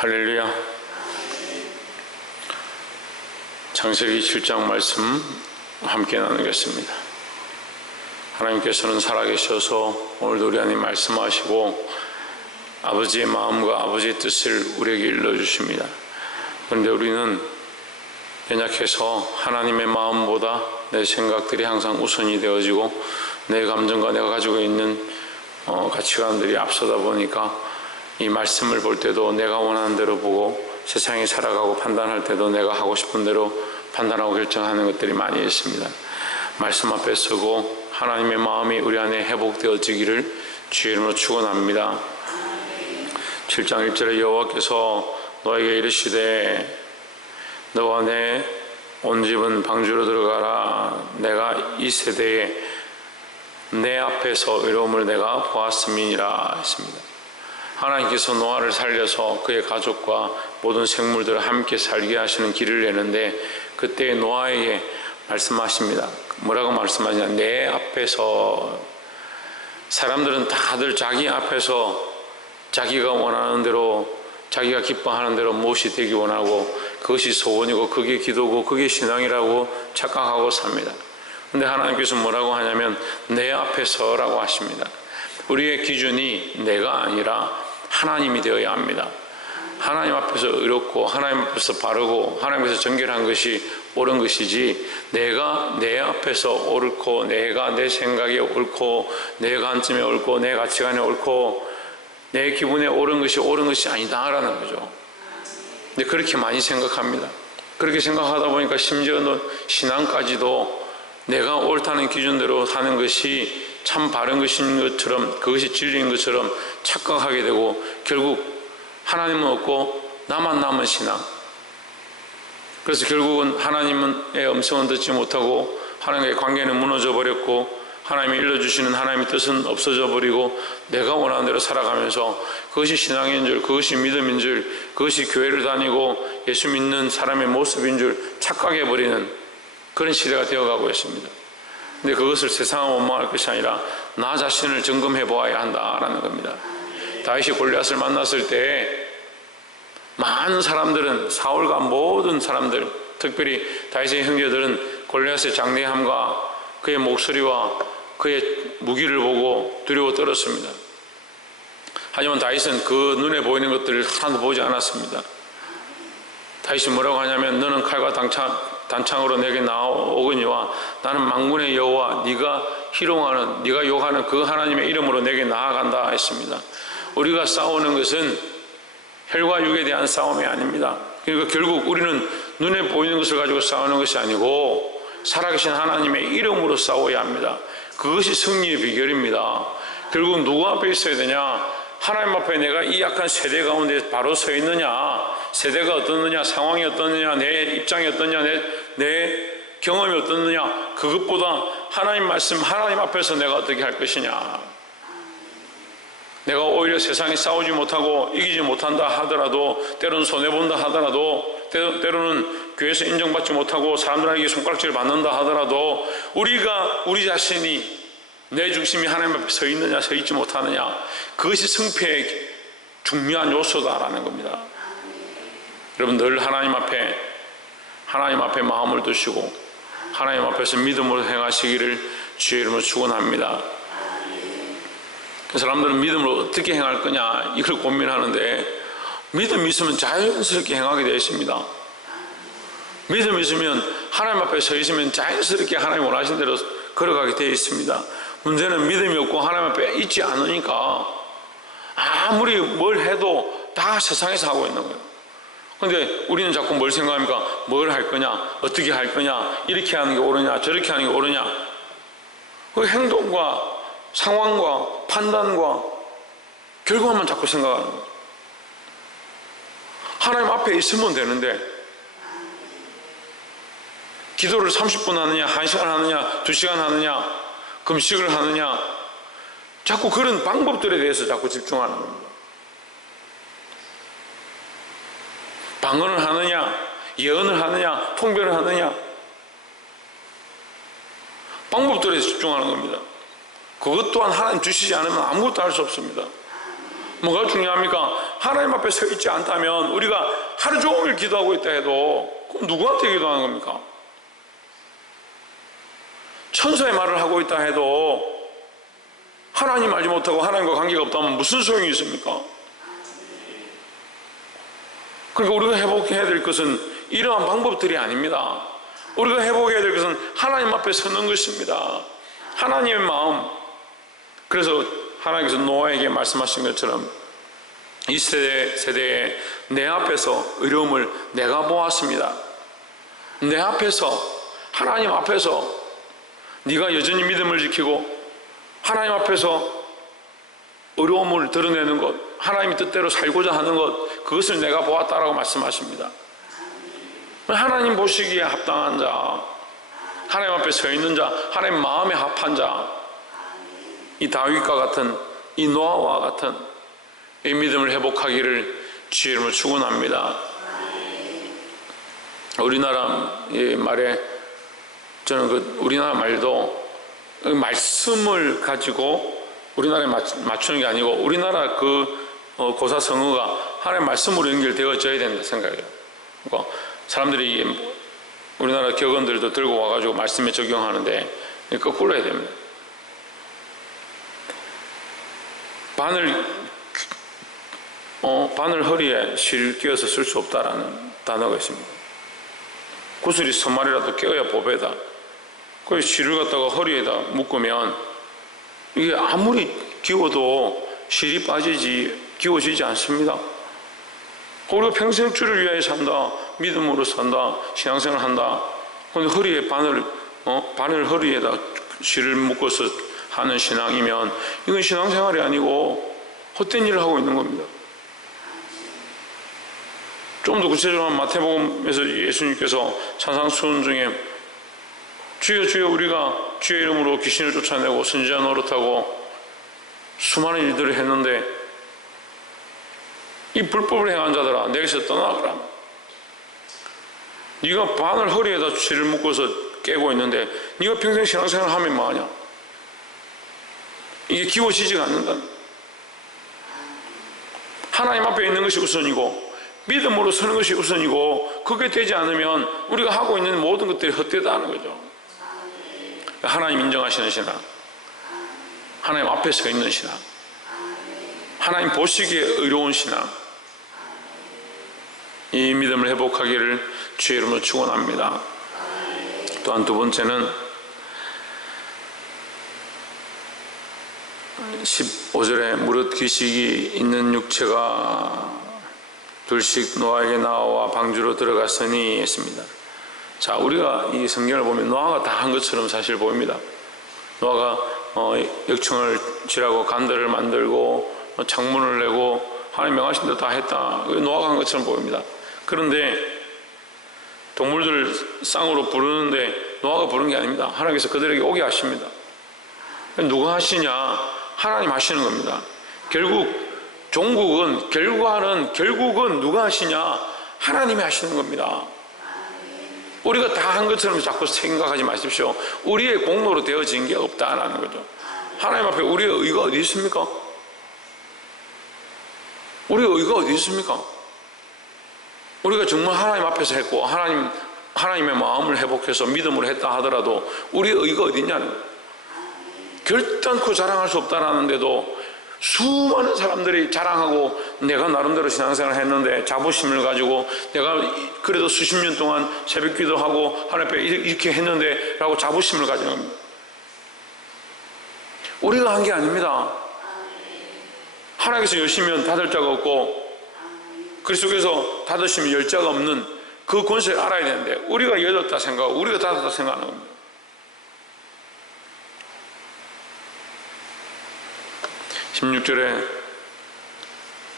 할렐루야. 창세기 7장 말씀 함께 나누겠습니다. 하나님께서는 살아계셔서 오늘도 우리 안에 말씀하시고 아버지의 마음과 아버지의 뜻을 우리에게 일러주십니다. 그런데 우리는 연약해서 하나님의 마음보다 내 생각들이 항상 우선이 되어지고 내 감정과 내가 가지고 있는 가치관들이 앞서다 보니까 이 말씀을 볼 때도 내가 원하는 대로 보고 세상에 살아가고 판단할 때도 내가 하고 싶은 대로 판단하고 결정하는 것들이 많이 있습니다. 말씀 앞에 서고 하나님의 마음이 우리 안에 회복되어지기를 주의 이름으로 축원합니다. 7장 1절에 여호와께서 너에게 이르시되 너와 내 온 집은 방주로 들어가라. 내가 이 세대에 내 앞에서 의로움을 내가 보았음이니라 했습니다. 하나님께서 노아를 살려서 그의 가족과 모든 생물들을 함께 살게 하시는 길을 내는데 그때 노아에게 말씀하십니다. 뭐라고 말씀하시냐? 내 앞에서. 사람들은 다들 자기 앞에서 자기가 원하는 대로 자기가 기뻐하는 대로 무엇이 되기 원하고 그것이 소원이고 그게 기도고 그게 신앙이라고 착각하고 삽니다. 근데 하나님께서 뭐라고 하냐면 내 앞에서라고 하십니다. 우리의 기준이 내가 아니라 하나님이 되어야 합니다. 하나님 앞에서 의롭고 하나님 앞에서 바르고 하나님께서 정결한 것이 옳은 것이지 내가 내 앞에서 옳고 내가 내 생각에 옳고 내 관점에 옳고 내 가치관에 옳고 내 기분에 옳은 것이 아니다라는 거죠. 근데 그렇게 많이 생각합니다. 그렇게 생각하다 보니까 심지어는 신앙까지도 내가 옳다는 기준대로 하는 것이 참 바른 것인 것처럼 그것이 진리인 것처럼 착각하게 되고 결국 하나님은 없고 나만 남은 신앙. 그래서 결국은 하나님의 음성은 듣지 못하고 하나님과의 관계는 무너져 버렸고 하나님이 일러주시는 하나님의 뜻은 없어져 버리고 내가 원하는 대로 살아가면서 그것이 신앙인 줄, 그것이 믿음인 줄, 그것이 교회를 다니고 예수 믿는 사람의 모습인 줄 착각해버리는 그런 시대가 되어가고 있습니다. 근데 그것을 세상은 원망할 것이 아니라 나 자신을 점검해 보아야 한다라는 겁니다. 다윗이 골리앗을 만났을 때 많은 사람들은 사울과 모든 사람들, 특별히 다윗의 형제들은 골리앗의 장대함과 그의 목소리와 그의 무기를 보고 두려워 떨었습니다. 하지만 다윗은 그 눈에 보이는 것들을 하나도 보지 않았습니다. 다윗이 뭐라고 하냐면 너는 칼과 단창으로 내게 나오거니와 나는 만군의 여호와 네가 희롱하는 네가 욕하는 그 하나님의 이름으로 내게 나아간다 했습니다. 우리가 싸우는 것은 혈과 육에 대한 싸움이 아닙니다. 그러니까 결국 우리는 눈에 보이는 것을 가지고 싸우는 것이 아니고 살아계신 하나님의 이름으로 싸워야 합니다. 그것이 승리의 비결입니다. 결국 누구 앞에 있어야 되냐? 하나님 앞에 내가 이 약한 세대 가운데 바로 서 있느냐, 세대가 어떻느냐, 상황이 어떻느냐, 내 입장이 어떻느냐, 내 경험이 어떻느냐, 그것보다 하나님 말씀, 하나님 앞에서 내가 어떻게 할 것이냐. 내가 오히려 세상에 싸우지 못하고 이기지 못한다 하더라도, 때로는 손해본다 하더라도, 때로는 교회에서 인정받지 못하고 사람들에게 손가락질을 받는다 하더라도 우리 자신이 내 중심이 하나님 앞에 서 있느냐 서 있지 못하느냐, 그것이 승패의 중요한 요소다라는 겁니다. 여러분 늘 하나님 앞에 마음을 두시고 하나님 앞에서 믿음으로 행하시기를 주의 이름으로 축원합니다. 사람들은 믿음으로 어떻게 행할 거냐 이걸 고민하는데 믿음이 있으면 자연스럽게 행하게 되어 있습니다. 믿음이 있으면 하나님 앞에 서 있으면 자연스럽게 하나님 원하신 대로 걸어가게 되어 있습니다. 문제는 믿음이 없고 하나님 앞에 있지 않으니까 아무리 뭘 해도 다 세상에서 하고 있는 거예요. 그런데 우리는 자꾸 뭘 생각합니까? 뭘 할 거냐? 어떻게 할 거냐? 이렇게 하는 게 옳으냐? 저렇게 하는 게 옳으냐? 그 행동과 상황과 판단과 결과만 자꾸 생각하는 거예요. 하나님 앞에 있으면 되는데 기도를 30분 하느냐, 1시간 하느냐, 2시간 하느냐, 금식을 하느냐, 자꾸 그런 방법들에 대해서 자꾸 집중하는 겁니다. 방언을 하느냐, 예언을 하느냐, 통변을 하느냐, 방법들에 집중하는 겁니다. 그것 또한 하나님 주시지 않으면 아무것도 할 수 없습니다. 뭐가 중요합니까? 하나님 앞에 서 있지 않다면, 우리가 하루 종일 기도하고 있다 해도 그럼 누구한테 기도하는 겁니까? 천사의 말을 하고 있다 해도 하나님 알지 못하고 하나님과 관계가 없다면 무슨 소용이 있습니까? 그러니까 우리가 회복해야 될 것은 이러한 방법들이 아닙니다. 우리가 회복해야 될 것은 하나님 앞에 서는 것입니다. 하나님의 마음. 그래서 하나님께서 노아에게 말씀하신 것처럼 이 세대에 내 앞에서 어려움을 내가 보았습니다. 내 앞에서, 하나님 앞에서 네가 여전히 믿음을 지키고 하나님 앞에서 어려움을 드러내는 것, 하나님의 뜻대로 살고자 하는 것, 그것을 내가 보았다라고 말씀하십니다. 하나님 보시기에 합당한 자, 하나님 앞에 서 있는 자, 하나님 마음에 합한 자, 이 다윗과 같은, 이 노아와 같은 이 믿음을 회복하기를 주의 이름으로 축원합니다. 우리나라의 말에, 저는 그 우리나라 말도 말씀을 가지고 우리나라에 맞추는 게 아니고 우리나라 그 고사성어가 하나님의 말씀으로 연결되어져야 된다 생각해요. 그러니까 사람들이 우리나라 격언들도 들고 와가지고 말씀에 적용하는데 거꾸로 해야 됩니다. 바늘 허리에 실 끼워서 쓸 수 없다라는 단어가 있습니다. 구슬이 3마리라도 끼워야 보배다. 그 실을 갖다가 허리에다 묶으면 이게 아무리 끼워도 실이 끼워지지 않습니다. 우리가 평생 주를 위하여 산다, 믿음으로 산다, 신앙생활 한다. 근데 허리에 바늘 허리에다 실을 묶어서 하는 신앙이면 이건 신앙생활이 아니고 헛된 일을 하고 있는 겁니다. 좀 더 구체적으로 마태복음에서 예수님께서 산상수훈 중에 주여 주여 우리가 주의 이름으로 귀신을 쫓아내고 선지자 노릇하고 수많은 일들을 했는데 이 불법을 행한 자들아 내게서 떠나가라. 네가 바늘 허리에다 실을 묶어서 깨고 있는데 네가 평생 신앙생활 하면 뭐하냐? 이게 기워지지가 않는다. 하나님 앞에 있는 것이 우선이고 믿음으로 서는 것이 우선이고, 그게 되지 않으면 우리가 하고 있는 모든 것들이 헛되다는 거죠. 하나님 인정하시는 신앙, 하나님 앞에 서 있는 신앙, 하나님 보시기에 의로운 신앙, 이 믿음을 회복하기를 주의 이름으로 축원합니다. 또한 두 번째는 15절에 무릇 기식이 있는 육체가 둘씩 노아에게 나와 방주로 들어갔으니 했습니다. 자, 우리가 이 성경을 보면 노아가 다 한 것처럼 사실 보입니다. 노아가 역청을 칠하고 간들을 만들고 창문을 내고 하나님 명하신 대로 다 했다. 노아가 한 것처럼 보입니다. 그런데 동물들을 쌍으로 부르는데 노아가 부른 게 아닙니다. 하나님께서 그들에게 오게 하십니다. 누가 하시냐? 하나님 하시는 겁니다. 결국은 누가 하시냐? 하나님이 하시는 겁니다. 우리가 다 한 것처럼 자꾸 생각하지 마십시오. 우리의 공로로 되어진 게 없다라는 거죠. 하나님 앞에 우리의 의가 어디 있습니까? 우리의 의가 어디 있습니까? 우리가 정말 하나님 앞에서 했고 하나님의 마음을 회복해서 믿음으로 했다 하더라도 우리의 의가 어디 있냐는 거예요. 결단코 자랑할 수 없다라는데도 수많은 사람들이 자랑하고 내가 나름대로 신앙생활을 했는데 자부심을 가지고 내가 그래도 수십 년 동안 새벽 기도하고 하나님 앞에 이렇게 했는데 라고 자부심을 가지는 겁니다. 우리가 한 게 아닙니다. 하나님께서 여시면 닫을 자가 없고 그리스도께서 닫으시면 열 자가 없는 그 권세를 알아야 되는데 우리가 열었다 생각하고 우리가 닫았다 생각하는 겁니다. 16절에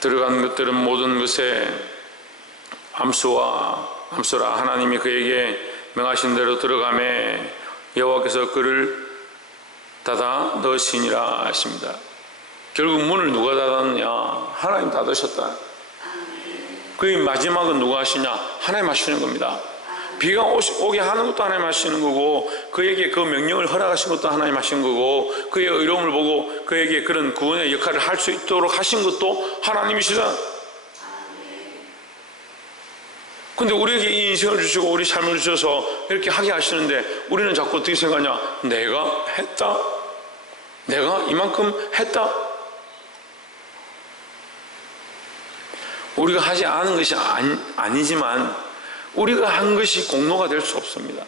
들어간 것들은 모든 것에 암수라 하나님이 그에게 명하신 대로 들어가매 여호와께서 그를 닫아 넣으시니라 하십니다. 결국 문을 누가 닫았느냐? 하나님 닫으셨다. 그 마지막은 누가 하시냐? 하나님 하시는 겁니다. 비가 오게 하는 것도 하나님 하시는 거고 그에게 그 명령을 허락하신 것도 하나님 하신 거고 그의 의로움을 보고 그에게 그런 구원의 역할을 할 수 있도록 하신 것도 하나님이시다. 근데 우리에게 이 인생을 주시고 우리 삶을 주셔서 이렇게 하게 하시는데 우리는 자꾸 어떻게 생각하냐? 내가 했다? 내가 이만큼 했다? 우리가 하지 않은 것이 아니지만 우리가 한 것이 공로가 될 수 없습니다.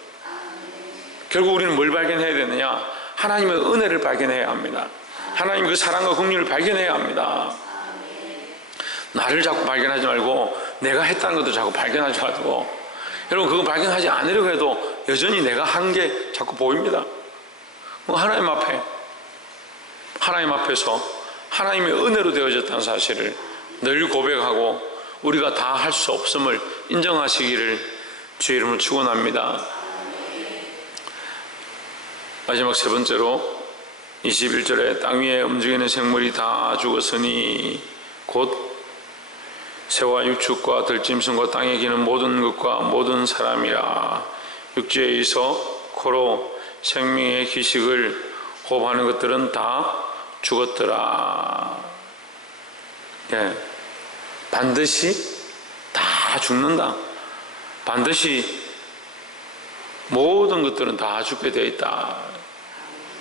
결국 우리는 뭘 발견해야 되느냐? 하나님의 은혜를 발견해야 합니다. 하나님의 그 사랑과 긍휼을 발견해야 합니다. 나를 자꾸 발견하지 말고 내가 했다는 것도 자꾸 발견하지 말고, 여러분 그거 발견하지 않으려고 해도 여전히 내가 한 게 자꾸 보입니다. 하나님 앞에서 하나님의 은혜로 되어졌다는 사실을 늘 고백하고 우리가 다 할 수 없음을 인정하시기를 주의 이름으로 축원합니다. 마지막 세 번째로 21절에 땅 위에 움직이는 생물이 다 죽었으니 곧 새와 육축과 들짐승과 땅에 기는 모든 것과 모든 사람이라. 육지에 있어 코로 생명의 기식을 호흡하는 것들은 다 죽었더라. 예, 반드시 다 죽는다. 반드시 모든 것들은 다 죽게 되어 있다.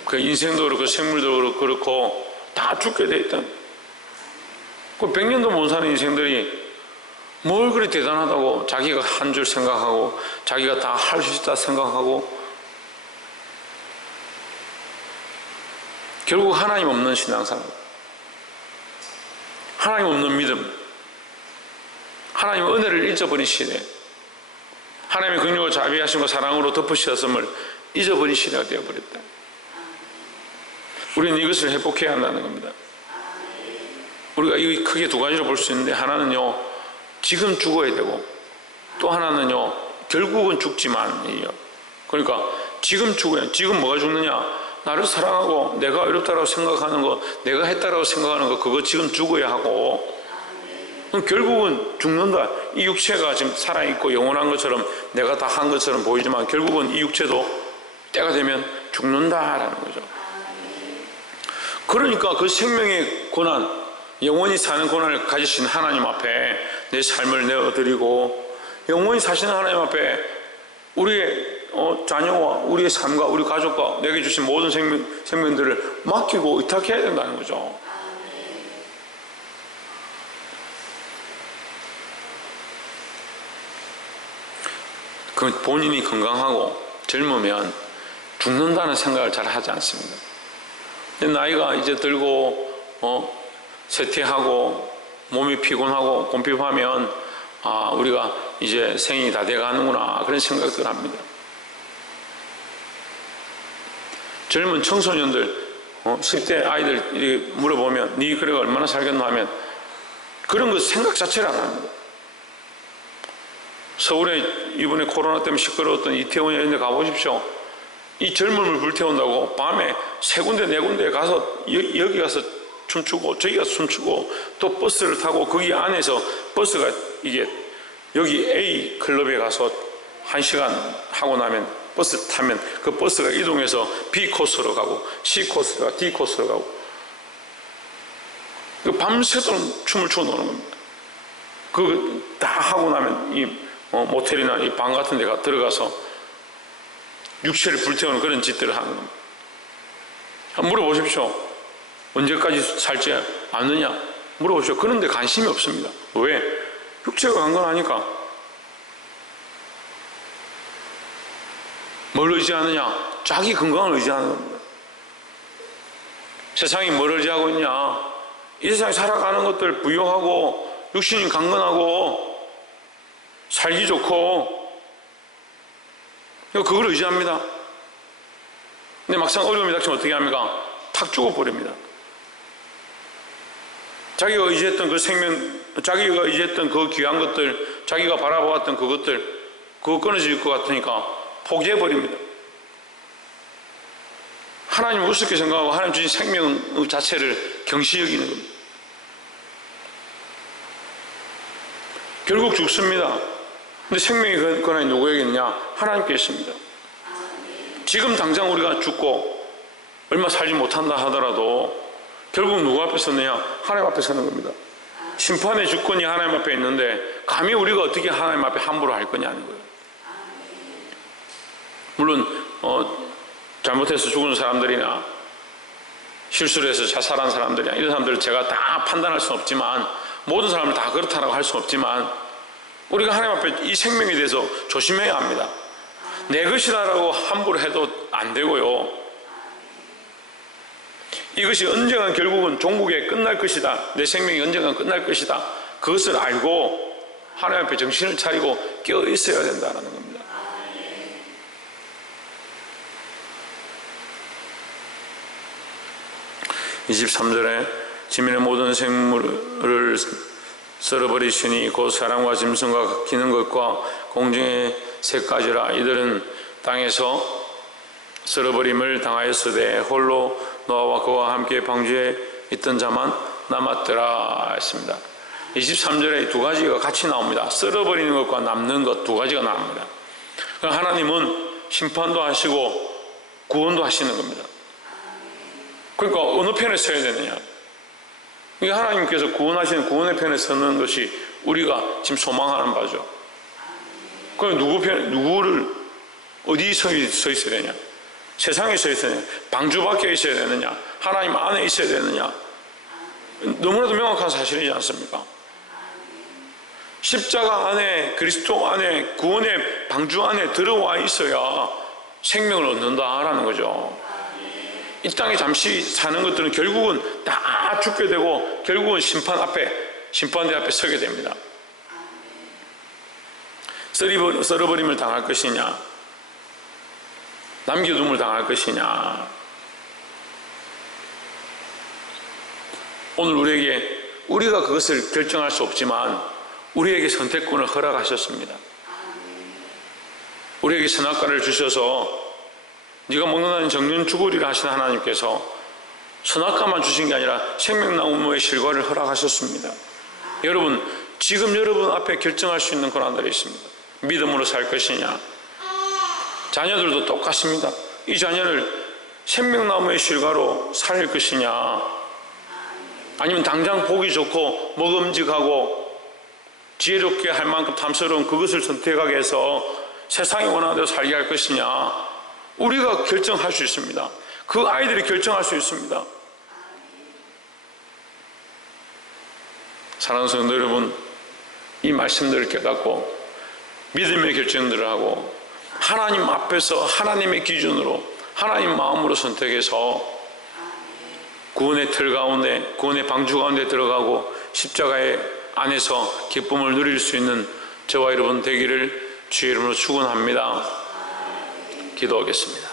그 인생도 그렇고 생물도 그렇고 다 죽게 되어 있다. 그 100년도 못 사는 인생들이 뭘 그리 대단하다고 자기가 한 줄 생각하고 자기가 다 할 수 있다 생각하고, 결국 하나님 없는 신앙생활, 하나님 없는 믿음, 하나님의 은혜를 잊어버린 시대, 하나님의 긍휼과 자비하심과 사랑으로 덮으셨음을 잊어버린 시대가 되어버렸다. 우리는 이것을 회복해야 한다는 겁니다. 우리가 이 크게 두 가지로 볼 수 있는데, 하나는요 지금 죽어야 되고, 또 하나는요 결국은 죽지만이에요. 그러니까 지금 죽어야. 지금 뭐가 죽느냐? 나를 사랑하고 내가 어렵다라고 생각하는 거, 내가 했다라고 생각하는 거, 그거 지금 죽어야 하고, 그럼 결국은 죽는다. 이 육체가 지금 살아있고 영원한 것처럼 내가 다 한 것처럼 보이지만 결국은 이 육체도 때가 되면 죽는다라는 거죠. 그러니까 그 생명의 고난, 영원히 사는 고난을 가지신 하나님 앞에 내 삶을 내어드리고, 영원히 사시는 하나님 앞에 우리의 자녀와 우리의 삶과 우리 가족과 내게 주신 모든 생명들을 맡기고 의탁해야 된다는 거죠. 그 본인이 건강하고 젊으면 죽는다는 생각을 잘 하지 않습니다. 나이가 이제 들고 쇠퇴하고 몸이 피곤하고 곰핍하면 우리가 이제 생이 다 돼가는구나, 그런 생각들 합니다. 젊은 청소년들 10대 아이들 물어보면 네 그래가 얼마나 살겠노 하면 그런 거 생각 자체를 안 합니다. 서울에 이번에 코로나 때문에 시끄러웠던 이태원 이런 데 가보십시오. 이 젊음을 불태운다고 밤에 세 군데 네 군데 가서 여기 가서 춤추고 저기 가서 춤추고, 또 버스를 타고 거기 안에서 버스가 이게 여기 A 클럽에 가서 1시간 하고 나면 버스 타면 그 버스가 이동해서 B 코스로 가고 C 코스로 가고 D 코스로 가고, 밤새도록 춤을 추어 노는 겁니다. 그거 다 하고 나면 이 모텔이나 이 방 같은 데 들어가서 육체를 불태우는 그런 짓들을 하는 겁니다. 한번 물어보십시오. 언제까지 살지 않느냐 물어보십시오. 그런데 관심이 없습니다. 왜? 육체가 강건하니까. 뭘 의지하느냐? 자기 건강을 의지하는 겁니다. 세상이 뭘 의지하고 있냐? 이 세상에 살아가는 것들, 부유하고 육신이 강건하고 살기 좋고, 그걸 의지합니다. 근데 막상 어려움이 닥치면 어떻게 합니까? 탁 죽어버립니다. 자기가 의지했던 그 생명, 자기가 의지했던 그 귀한 것들, 자기가 바라보았던 그것들, 그거 끊어질 것 같으니까 포기해버립니다. 하나님을 우습게 생각하고 하나님 주신 생명 자체를 경시 여기는 겁니다. 결국 죽습니다. 근데 생명의 권한이 누구에게 있느냐? 하나님께 있습니다. 지금 당장 우리가 죽고 얼마 살지 못한다 하더라도 결국 누구 앞에 섰느냐? 하나님 앞에 서는 겁니다. 심판의 주권이 하나님 앞에 있는데 감히 우리가 어떻게 하나님 앞에 함부로 할 거냐는 거예요. 물론 잘못해서 죽은 사람들이나 실수를 해서 자살한 사람들이나 이런 사람들을 제가 다 판단할 수는 없지만, 모든 사람을 다 그렇다라고 할 수는 없지만, 우리가 하나님 앞에 이 생명에 대해서 조심해야 합니다. 내 것이다라고 함부로 해도 안 되고요. 이것이 언젠간 결국은 종국에 끝날 것이다, 내 생명이 언젠간 끝날 것이다, 그것을 알고 하나님 앞에 정신을 차리고 깨어 있어야 된다는 겁니다. 23절에 지면의 모든 생물을 썰어버리시니 곧 사람과 짐승과 기는 것과 공중의 새까지라. 이들은 땅에서 썰어버림을 당하였으되 홀로 노아와 그와 함께 방주에 있던 자만 남았더라 했습니다. 23절에 두 가지가 같이 나옵니다. 썰어버리는 것과 남는 것 두 가지가 나옵니다. 하나님은 심판도 하시고 구원도 하시는 겁니다. 그러니까 어느 편에 서야 되느냐? 이게 하나님께서 구원하시는 구원의 편에 서는 것이 우리가 지금 소망하는 바죠. 그럼 누구를 어디 서 있어야 되냐? 세상에 서 있어야 되냐? 방주 밖에 있어야 되느냐? 하나님 안에 있어야 되느냐? 너무나도 명확한 사실이지 않습니까? 십자가 안에, 그리스도 안에, 구원의 방주 안에 들어와 있어야 생명을 얻는다라는 거죠. 이 땅에 잠시 사는 것들은 결국은 다 죽게 되고 결국은 심판대 앞에 서게 됩니다. 썰어버림을 당할 것이냐, 남겨둠을 당할 것이냐. 오늘 우리가 그것을 결정할 수 없지만 우리에게 선택권을 허락하셨습니다. 우리에게 선악과를 주셔서 네가 먹는 날은 정년 죽으리라 하신 하나님께서 선악과만 주신 게 아니라 생명나무의 실과를 허락하셨습니다. 여러분, 지금 여러분 앞에 결정할 수 있는 권한들이 있습니다. 믿음으로 살 것이냐, 자녀들도 똑같습니다. 이 자녀를 생명나무의 실과로 살릴 것이냐, 아니면 당장 보기 좋고 먹음직하고 지혜롭게 할 만큼 탐스러운 그것을 선택하게 해서 세상이 원하는 대로 살게 할 것이냐, 우리가 결정할 수 있습니다. 그 아이들이 결정할 수 있습니다. 사랑하는 성도 여러분, 이 말씀들을 깨닫고 믿음의 결정들을 하고 하나님 앞에서 하나님의 기준으로 하나님 마음으로 선택해서 구원의 틀 가운데, 구원의 방주 가운데 들어가고 십자가의 안에서 기쁨을 누릴 수 있는 저와 여러분 되기를 주의 이름으로 축원합니다. 기도하겠습니다.